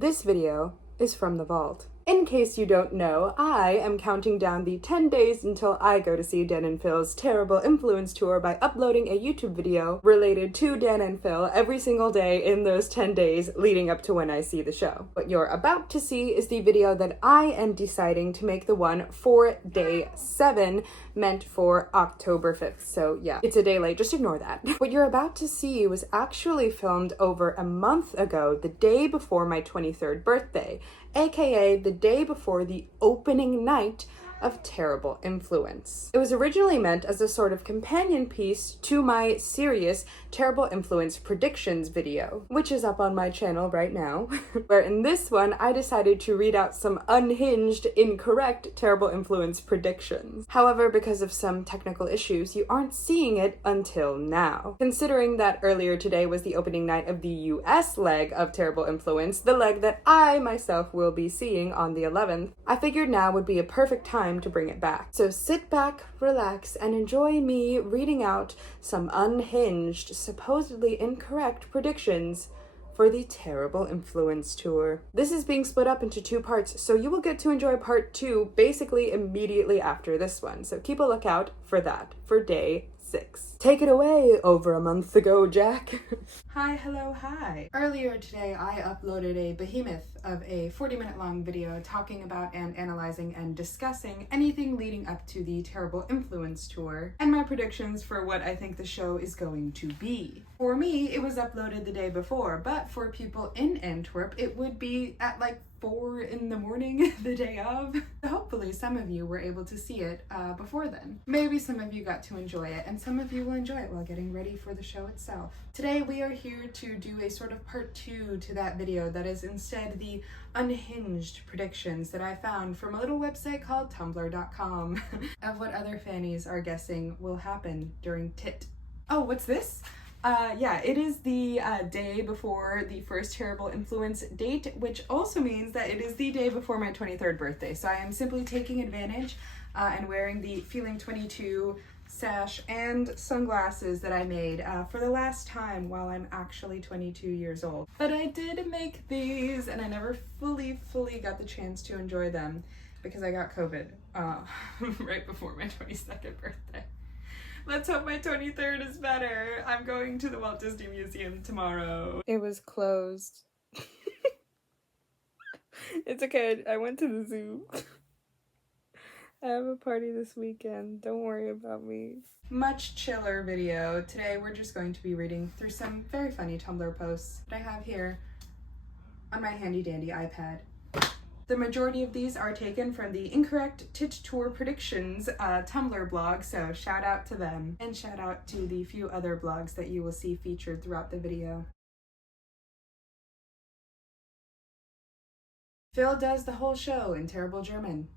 This video is from the vault. In case you don't know, I am counting down the 10 days until I go to see Dan and Phil's Terrible Influence tour by uploading a YouTube video related to Dan and Phil every single day in those 10 days leading up to when I see the show. What you're about to see is the video that I am deciding to make the one for day 7, meant for October 5th. So yeah, it's a day late, just ignore that. What you're about to see was actually filmed over a month ago, the day before my 23rd birthday, aka the day before the opening night of Terrible Influence. It was originally meant as a sort of companion piece to my serious Terrible Influence predictions video, which is up on my channel right now, where in this one I decided to read out some unhinged, incorrect Terrible Influence predictions. However, because of some technical issues, you aren't seeing it until now. Considering that earlier today was the opening night of the US leg of Terrible Influence, the leg that I myself will be seeing on the 11th, I figured now would be a perfect time to bring it back. So sit back, relax, and enjoy me reading out some unhinged, supposedly incorrect predictions for the Terrible Influence tour. This is being split up into 2 parts, so you will get to enjoy part 2 basically immediately after this one. So keep a lookout for that for day 6. Take it away, over a month ago, Jack. Hi, hello, hi. Earlier today, I uploaded a behemoth of a 40-minute long video talking about and analyzing and discussing anything leading up to the Terrible Influence tour and my predictions for what I think the show is going to be. For me, it was uploaded the day before, but for people in Antwerp, it would be at like 4 in the morning the day of. Hopefully some of you were able to see it before then. Maybe some of you got to enjoy it, and some of you will enjoy it while getting ready for the show itself. Today we are here to do a sort of part 2 to that video that is instead the unhinged predictions that I found from a little website called tumblr.com of what other fannies are guessing will happen during tit. Oh, what's this? Yeah, it is the day before the first Terrible Influence date, which also means that it is the day before my 23rd birthday. So I am simply taking advantage and wearing the Feeling 22 sash and sunglasses that I made for the last time while I'm actually 22 years old. But I did make these and I never fully got the chance to enjoy them because I got COVID right before my 22nd birthday. Let's hope my 23rd is better. I'm going to the Walt Disney Museum tomorrow. It was closed. It's okay, I went to the zoo. I have a party this weekend, don't worry about me. Much chiller video. Today we're just going to be reading through some very funny Tumblr posts that I have here on my handy dandy iPad. The majority of these are taken from the Incorrect Tit-Tour-Predictions Tumblr blog, so shout out to them. And shout out to the few other blogs that you will see featured throughout the video. Phil does the whole show in terrible German.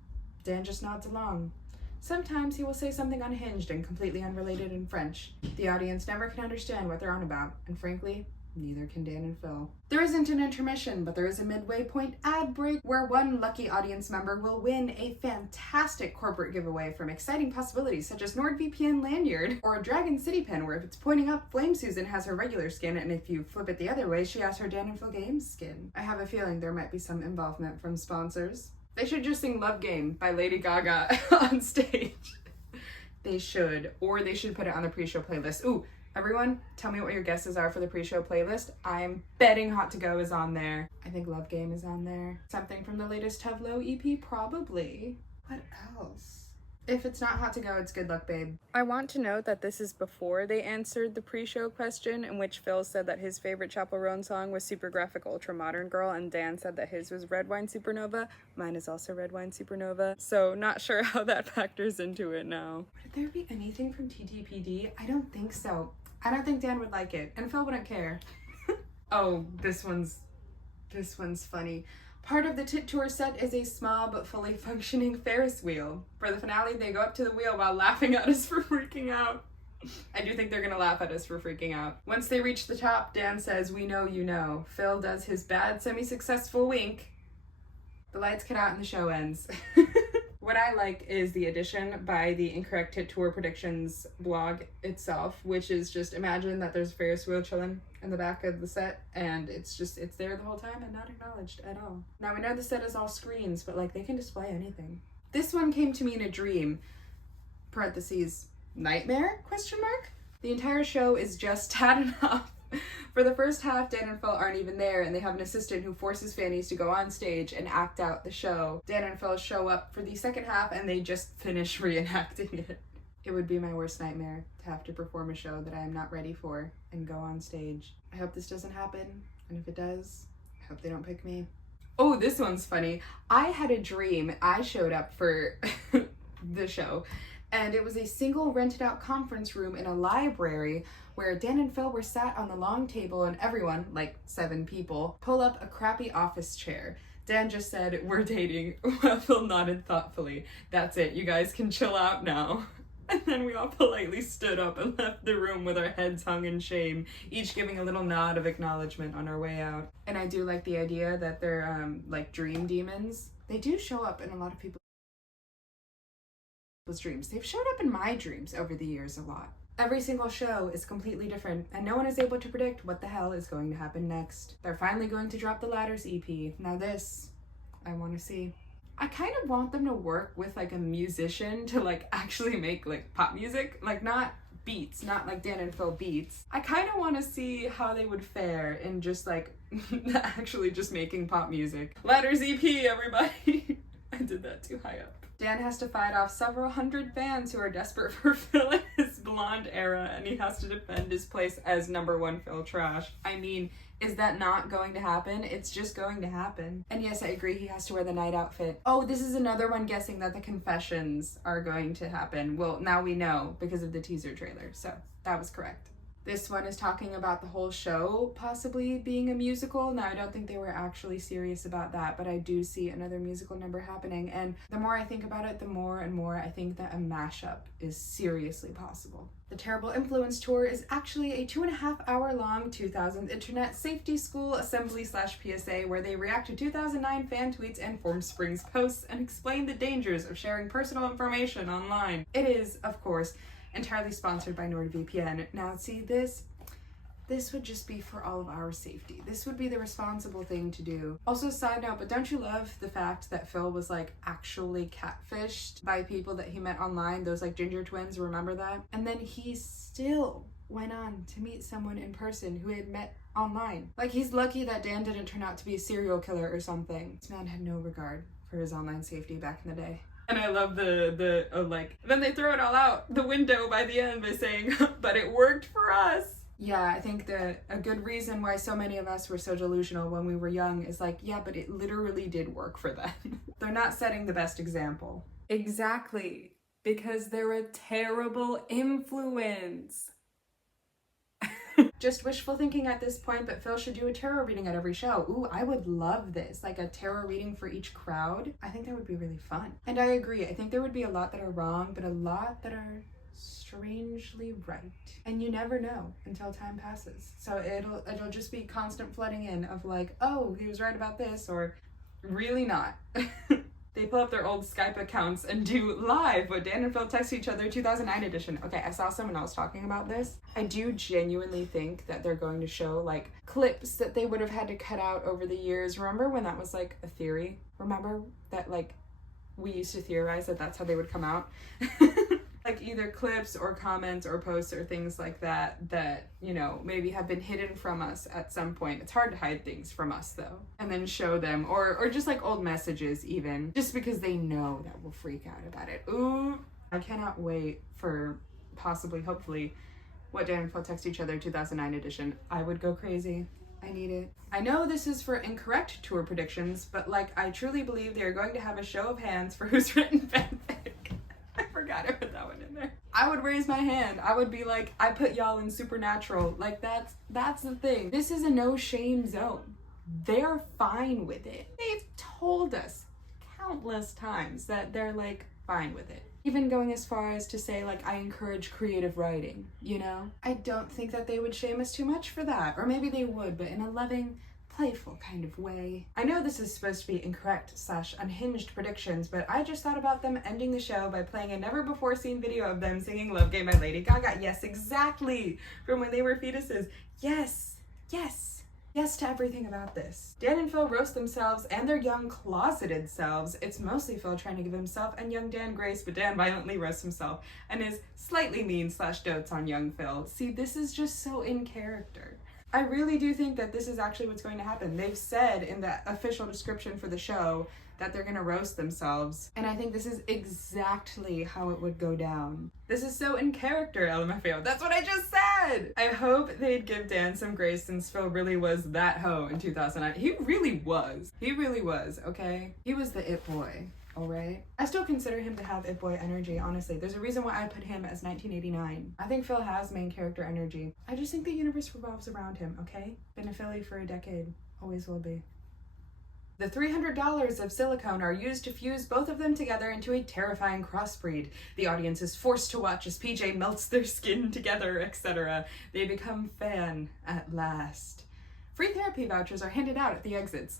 Dan just nods along. Sometimes he will say something unhinged and completely unrelated in French. The audience never can understand what they're on about, and frankly, neither can Dan and Phil. There isn't an intermission, but there is a midway point ad break where one lucky audience member will win a fantastic corporate giveaway from exciting possibilities such as NordVPN lanyard or a Dragon City pen where if it's pointing up, Flame Susan has her regular skin, and if you flip it the other way, she has her Dan and Phil Games skin. I have a feeling there might be some involvement from sponsors. They should just sing Love Game by Lady Gaga on stage. They should, or they should put it on the pre-show playlist. Ooh, everyone, tell me what your guesses are for the pre-show playlist. I'm betting Hot to Go is on there. I think Love Game is on there. Something from the latest Tuvlo EP, probably. What else? If it's not Hot to Go, it's Good Luck Babe. I want to note that this is before they answered the pre-show question in which Phil said that his favorite Chappell Roan song was Super Graphic Ultra Modern Girl, and Dan said that his was Red Wine Supernova. Mine is also Red Wine Supernova, so not sure how that factors into it now. Would there be anything from TTPD? I don't think so. I don't think Dan would like it, and Phil wouldn't care. Oh, this one's funny. Part of the Tit Tour set is a small but fully functioning Ferris wheel. For the finale, they go up to the wheel while laughing at us for freaking out. I do think they're gonna laugh at us for freaking out. Once they reach the top, Dan says, "We know you know." Phil does his bad semi-successful wink. The lights cut out and the show ends. What I like is the addition by the Incorrect Tit-Tour-Predictions blog itself, which is just imagine that there's a Ferris wheel chilling in the back of the set, and it's there the whole time and not acknowledged at all. Now we know the set is all screens, but like they can display anything. This one came to me in a dream, parentheses, nightmare, question mark? The entire show is just tad enough. For the first half, Dan and Phil aren't even there, and they have an assistant who forces Fanny's to go on stage and act out the show. Dan and Phil show up for the second half, and they just finish reenacting it. It would be my worst nightmare to have to perform a show that I am not ready for and go on stage. I hope this doesn't happen, and if it does, I hope they don't pick me. Oh, this one's funny. I had a dream. I showed up for the show, and it was a single rented out conference room in a library where Dan and Phil were sat on the long table and everyone, like 7 people, pull up a crappy office chair. Dan just said, "We're dating," while Phil nodded thoughtfully. "That's it, you guys can chill out now." And then we all politely stood up and left the room with our heads hung in shame, each giving a little nod of acknowledgement on our way out. And I do like the idea that they're like dream demons. They do show up in a lot of people's dreams. They've showed up in my dreams over the years a lot. Every single show is completely different, and no one is able to predict what the hell is going to happen next. They're finally going to drop the Ladders EP. Now this, I want to see. I kind of want them to work with like a musician to like actually make like pop music, like not beats, not like Dan and Phil beats. I kind of want to see how they would fare in just like actually just making pop music. Ladders EP, everybody. I did that too high up. Dan has to fight off several hundred fans who are desperate for Phil in his blonde era, and he has to defend his place as #1 Phil trash. I mean, is that not going to happen? It's just going to happen. And yes, I agree, he has to wear the night outfit. Oh, this is another one guessing that the confessions are going to happen. Well, now we know because of the teaser trailer, so that was correct. This one is talking about the whole show possibly being a musical. Now, I don't think they were actually serious about that, but I do see another musical number happening. And the more I think about it, the more and more I think that a mashup is seriously possible. The Terrible Influence Tour is actually a 2.5-hour long 2000 Internet Safety School Assembly/PSA where they react to 2009 fan tweets and Form Springs posts and explain the dangers of sharing personal information online. It is, of course, entirely sponsored by NordVPN. Now, see, this would just be for all of our safety. This would be the responsible thing to do. Also, side note, but don't you love the fact that Phil was like actually catfished by people that he met online, those like ginger twins, remember that? And then he still went on to meet someone in person who he had met online. Like, he's lucky that Dan didn't turn out to be a serial killer or something. This man had no regard for his online safety back in the day. And I love the then they throw it all out the window by the end by saying, "But it worked for us." Yeah, I think that a good reason why so many of us were so delusional when we were young is like, yeah, but it literally did work for them. They're not setting the best example. Exactly, because they're a terrible influence. Just wishful thinking at this point, but Phil should do a tarot reading at every show. Ooh, I would love this. Like a tarot reading for each crowd. I think that would be really fun. And I agree. I think there would be a lot that are wrong, but a lot that are strangely right. And you never know until time passes. So it'll just be constant flooding in of like, oh, he was right about this, or really not. They pull up their old Skype accounts and do live what Dan and Phil text each other 2009 edition. Okay, I saw someone else talking about this. I do genuinely think that they're going to show like clips that they would have had to cut out over the years. Remember when that was like a theory? Remember that like we used to theorize that that's how they would come out? Like either clips or comments or posts or things like that, you know, maybe have been hidden from us at some point. It's hard to hide things from us though. And then show them, or just like old messages even, just because they know that we'll freak out about it. Ooh, I cannot wait for possibly, hopefully, what Dan and Phil text each other 2009 edition. I would go crazy. I need it. I know this is for incorrect tour predictions, but like I truly believe they are going to have a show of hands for who's written fanfic. I forgot I put that one in there. I would raise my hand. I would be like, I put y'all in Supernatural. Like that's the thing. This is a no shame zone. They're fine with it. They've told us countless times that they're like fine with it. Even going as far as to say like, I encourage creative writing, you know? I don't think that they would shame us too much for that. Or maybe they would, but in a loving, playful kind of way. I know this is supposed to be incorrect / unhinged predictions, but I just thought about them ending the show by playing a never before seen video of them singing Love Game by Lady Gaga. Yes, exactly! From when they were fetuses. Yes! Yes! Yes to everything about this. Dan and Phil roast themselves and their young closeted selves. It's mostly Phil trying to give himself and young Dan grace, but Dan violently roasts himself and is slightly mean / dotes on young Phil. See, this is just so in character. I really do think that this is actually what's going to happen. They've said in the official description for the show that they're gonna roast themselves, and I think this is exactly how it would go down. This is so in character, LMFAO. That's what I just said! I hope they'd give Dan some grace since Phil really was that hoe in 2009. He really was. He really was, okay? He was the it boy. Alright? I still consider him to have it boy energy, honestly. There's a reason why I put him as 1989. I think Phil has main character energy. I just think the universe revolves around him, okay? Been a Philly for a decade. Always will be. The $300 of silicone are used to fuse both of them together into a terrifying crossbreed. The audience is forced to watch as PJ melts their skin together, etc. They become fan at last. Free therapy vouchers are handed out at the exits.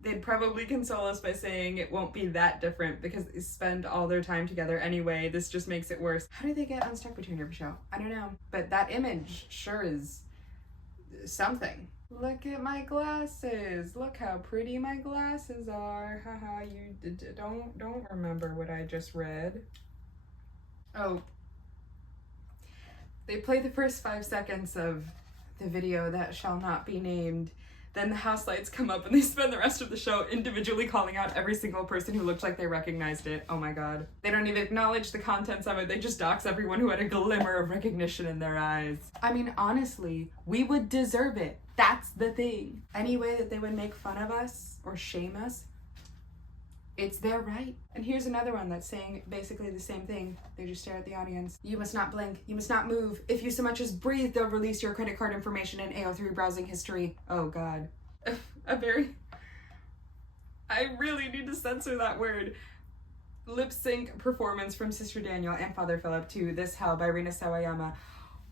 They'd probably console us by saying it won't be that different because they spend all their time together anyway. This just makes it worse. How do they get unstuck between every show? I don't know. But that image sure is something. Look at my glasses. Look how pretty my glasses are. Haha, you don't remember what I just read. Oh. They play the first 5 seconds of the video that shall not be named. Then the house lights come up and they spend the rest of the show individually calling out every single person who looked like they recognized it. Oh my god. They don't even acknowledge the contents of it. They just dox everyone who had a glimmer of recognition in their eyes. I mean, honestly, we would deserve it. That's the thing. Any way that they would make fun of us or shame us, it's their right. And here's another one that's saying basically the same thing. They just stare at the audience. You must not blink. You must not move. If you so much as breathe, they'll release your credit card information and AO3 browsing history. Oh god. I really need to censor that word. Lip sync performance from Sister Daniel and Father Philip to This Hell by Rina Sawayama.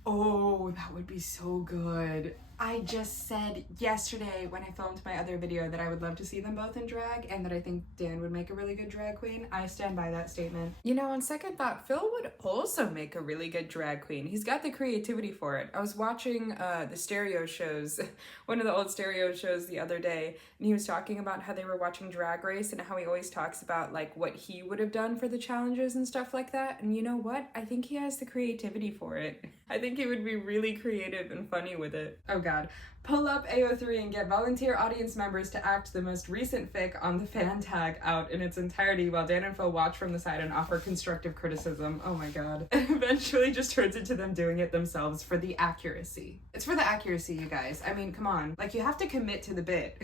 Oh, that would be so good. I just said yesterday when I filmed my other video that I would love to see them both in drag and that I think Dan would make a really good drag queen. I stand by that statement. You know, on second thought, Phil would also make a really good drag queen. He's got the creativity for it. I was watching the stereo shows, one of the old stereo shows the other day, and he was talking about how they were watching Drag Race and how he always talks about like what he would have done for the challenges and stuff like that. And you know what? I think he has the creativity for it. I think he would be really creative and funny with it. Oh god. Pull up AO3 and get volunteer audience members to act the most recent fic on the fan tag out in its entirety while Dan and Phil watch from the side and offer constructive criticism. Oh my god. It eventually just turns into them doing it themselves for the accuracy. It's for the accuracy, you guys. I mean, come on. Like, you have to commit to the bit.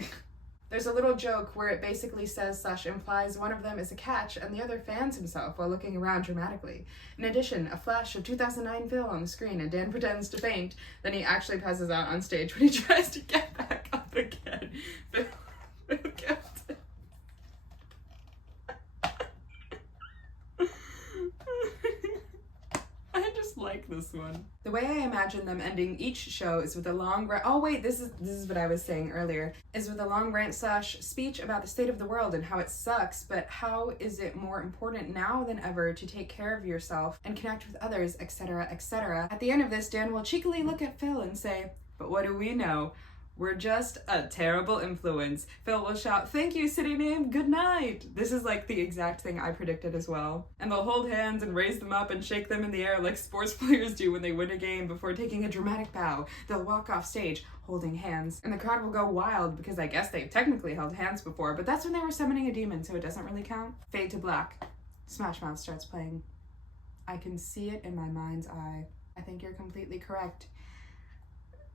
There's a little joke where it basically says / implies one of them is a catch and the other fans himself while looking around dramatically. In addition, a flash of 2009 Phil on the screen and Dan pretends to faint, then he actually passes out on stage when he tries to get back up again. Phil kept it. I just like this one. The way I imagine them ending each show is with a long rant. Oh wait, this is what I was saying earlier. Is with a long rant / speech about the state of the world and how it sucks, but how is it more important now than ever to take care of yourself and connect with others, etc., etc. At the end of this, Dan will cheekily look at Phil and say, "But what do we know? We're just a terrible influence." Phil will shout, "Thank you, city name, good night." This is like the exact thing I predicted as well. And they'll hold hands and raise them up and shake them in the air like sports players do when they win a game before taking a dramatic bow. They'll walk off stage holding hands, and the crowd will go wild because I guess they've technically held hands before, but that's when they were summoning a demon, so it doesn't really count. Fade to black. Smash Mouth starts playing. I can see it in my mind's eye. I think you're completely correct.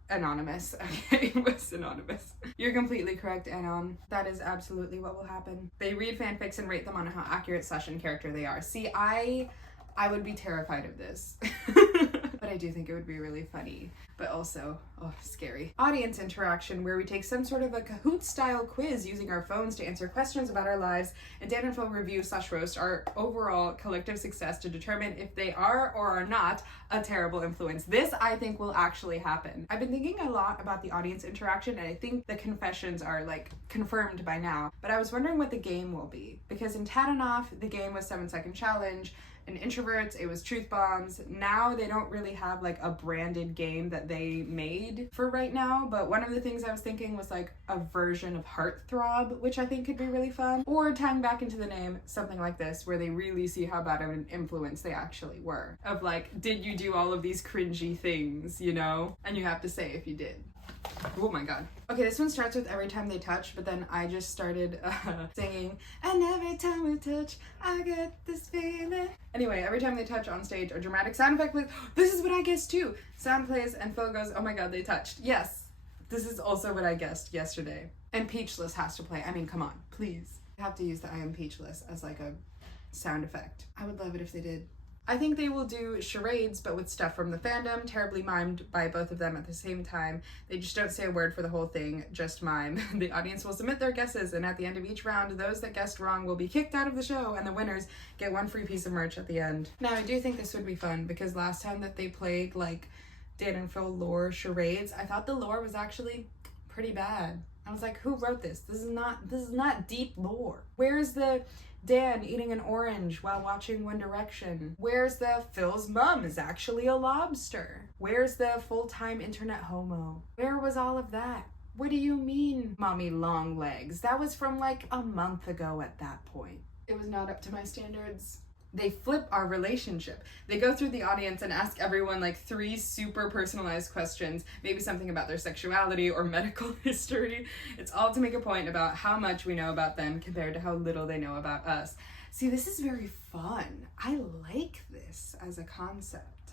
Anonymous. Okay, it was anonymous. You're completely correct, Anon. That is absolutely what will happen. They read fanfics and rate them on how accurate / in character they are. See, I would be terrified of this. But but I do think it would be really funny. But also, oh, scary. Audience interaction, where we take some sort of a Kahoot-style quiz using our phones to answer questions about our lives, and Dan and Phil review/roast our overall collective success to determine if they are or are not a terrible influence. This, I think, will actually happen. I've been thinking a lot about the audience interaction, and I think the confessions are, like, confirmed by now. But I was wondering what the game will be. Because in Tadanoff, the game was 7-second challenge. In Introverts, it was truth bombs. Now they don't really have like a branded game that they made for right now, but one of the things I was thinking was like a version of Heartthrob, which I think could be really fun. Or tying back into the name, something like this, where they really see how bad of an influence they actually were. Of like, did you do all of these cringy things, you know? And you have to say if you did. Oh my god. Okay, this one starts with every time they touch, but then I just started singing, and every time we touch, I get this feeling. Anyway, every time they touch on stage, a dramatic sound effect plays. This is what I guessed too. Sound plays and Phil goes, oh my god, they touched. Yes, this is also what I guessed yesterday. And Peachless has to play. I mean, come on, please. I have to use the I am Peachless as like a sound effect. I would love it if they did. I think they will do charades, but with stuff from the fandom, terribly mimed by both of them at the same time. They just don't say a word for the whole thing, just mime. The audience will submit their guesses, and at the end of each round, those that guessed wrong will be kicked out of the show, and the winners get one free piece of merch at the end. Now, I do think this would be fun, because last time that they played, like, Dan and Phil lore charades, I thought the lore was actually pretty bad. I was like, who wrote this? This is not deep lore. Where's the Dan eating an orange while watching One Direction? Where's the Phil's mom is actually a lobster? Where's the full-time internet homo? Where was all of that? What do you mean, mommy long legs? That was from like a month ago at that point. It was not up to my standards. They flip our relationship. They go through the audience and ask everyone like 3 super personalized questions, maybe something about their sexuality or medical history. It's all to make a point about how much we know about them compared to how little they know about us. See, this is very fun. I like this as a concept.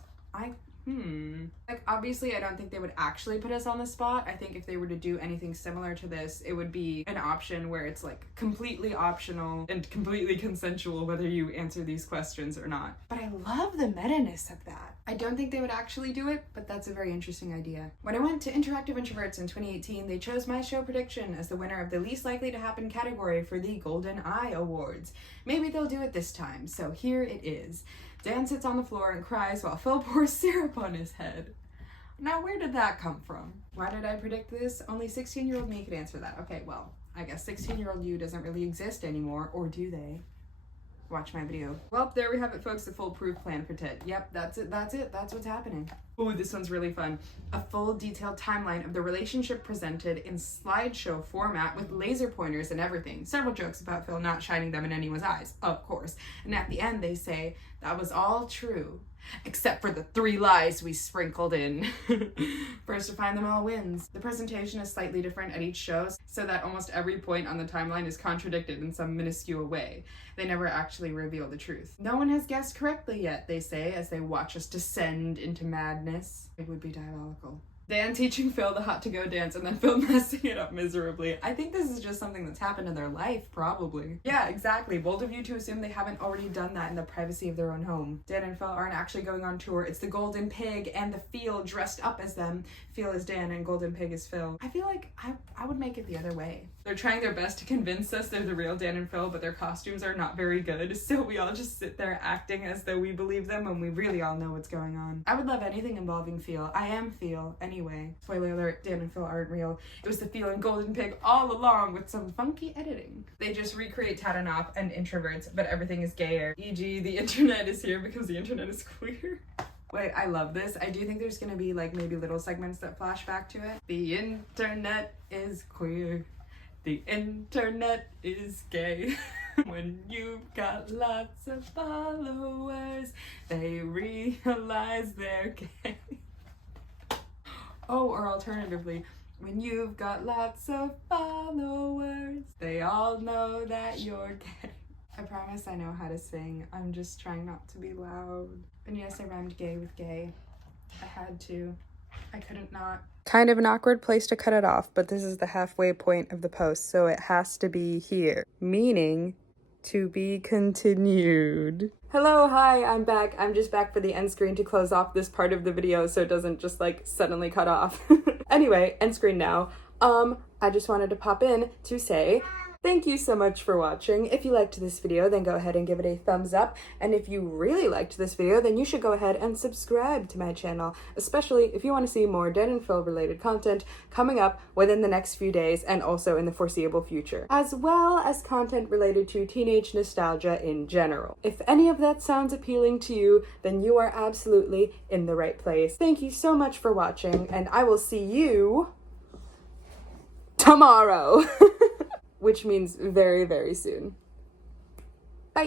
Like, obviously, I don't think they would actually put us on the spot. I think if they were to do anything similar to this, it would be an option where it's, like, completely optional and completely consensual whether you answer these questions or not. But I love the meta-ness of that. I don't think they would actually do it, but that's a very interesting idea. When I went to Interactive Introverts in 2018, they chose my show prediction as the winner of the least likely to happen category for the Golden Eye Awards. Maybe they'll do it this time, so here it is. Dan sits on the floor and cries while Phil pours syrup on his head. Now, where did that come from? Why did I predict this? Only 16-year-old me could answer that. Okay, well, I guess 16-year-old you doesn't really exist anymore, or do they? Watch my video. Well, there we have it, folks, the foolproof plan for Tit. Yep, that's it, that's what's happening. Ooh, this one's really fun. A full detailed timeline of the relationship presented in slideshow format with laser pointers and everything. Several jokes about Phil not shining them in anyone's eyes, of course. And at the end they say, that was all true, except for the 3 lies we sprinkled in. First to find them all wins. The presentation is slightly different at each show, so that almost every point on the timeline is contradicted in some minuscule way. They never actually reveal the truth. No one has guessed correctly yet, they say, as they watch us descend into madness. It would be diabolical. Dan teaching Phil the hot to go dance and then Phil messing it up miserably. I think this is just something that's happened in their life, probably. Yeah, exactly. Bold of you to assume they haven't already done that in the privacy of their own home. Dan and Phil aren't actually going on tour. It's the Golden Pig and the Phil dressed up as them. Phil is Dan and Golden Pig is Phil. I feel like I would make it the other way. They're trying their best to convince us they're the real Dan and Phil, but their costumes are not very good, so we all just sit there acting as though we believe them when we really all know what's going on. I would love anything involving Phil. I am Phil, anyway. Spoiler alert, Dan and Phil aren't real. It was the Phil and Golden Pig all along with some funky editing. They just recreate Tadanoff and Introverts, but everything is gayer. E.g., the internet is here because the internet is queer. Wait, I love this. I do think there's gonna be like maybe little segments that flash back to it. The internet is queer. The internet is gay. When you've got lots of followers, they realize they're gay. Oh, or alternatively, when you've got lots of followers, they all know that you're gay. I promise I know how to sing. I'm just trying not to be loud. And yes, I rhymed gay with gay. I had to. I couldn't not. Kind of an awkward place to cut it off, but this is the halfway point of the post, so it has to be here. Meaning, To be continued. Hello, hi, I'm back. I'm just back for the end screen to close off this part of the video so it doesn't just like suddenly cut off. Anyway, end screen now. I just wanted to pop in to say thank you so much for watching. If you liked this video, then go ahead and give it a thumbs up. And if you really liked this video, then you should go ahead and subscribe to my channel, especially if you want to see more Dan and Phil related content coming up within the next few days and also in the foreseeable future, as well as content related to teenage nostalgia in general. If any of that sounds appealing to you, then you are absolutely in the right place. Thank you so much for watching, and I will see you tomorrow. Which means very, very soon. Bye!